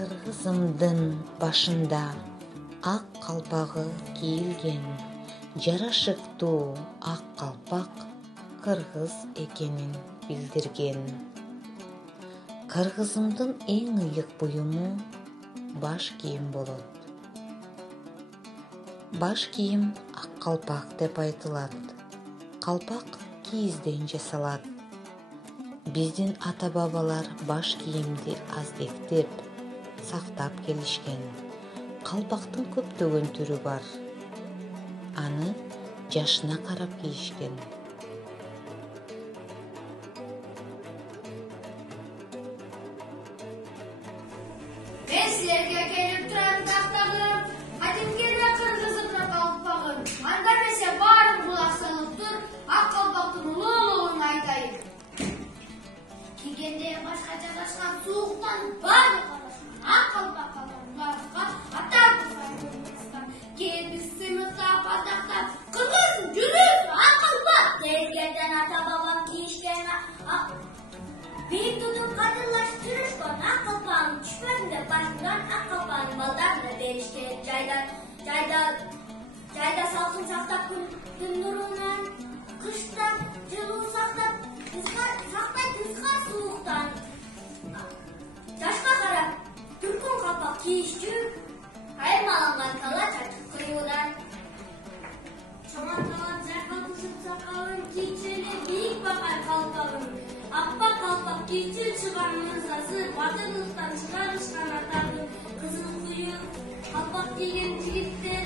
Кыргызымдын башында ак калпагы кийилген жарашыктуу ак калпак кыргыз экенин билдирген. Кыргызымдын эң ыйык буюму баш кийим болот. Баш кийим ак калпак деп айтылат. Калпак кийизден жасалат. Биздин ата-бабалар баш кийимди аздектеп, сактап келишкен. Калпактын көптөгөн түрү бар. Аны жашына карап кийишкен. Мен силерге келип турам тактагым, кадимкиде кыргызымда калпагым. Анда эмесе баарын булак салып тур, ак калпактын улуулугун айтайын. Кийгенде башка жагашкан сууктан баары карашкан, ак калпакка барышкан, ата-бабалар кебиз сымыктап атактап, кыргыздын жүрүсү ак калпак дегенден ата-бабам кийишкен. Бийик тутуп кадырлаштырышкан ак калпагын түшпөсүндө башынан ак калпагын балдарына беришкен. Жайда салкын сактап күндүн нурунан, кышта жылуу сактап, кызга сууктан. Жашка карап түркүн калпак кийишчү айырмаланган тала чачык кыюудан. Чоңартылган жайкалтышып сакалын кийчү эле бийик бакар калпагын. Аппак калпак кийчү чыган мырзасы батырлыктан чыгарышкан атагы. Кызыл куюп калпак кийген жигиттер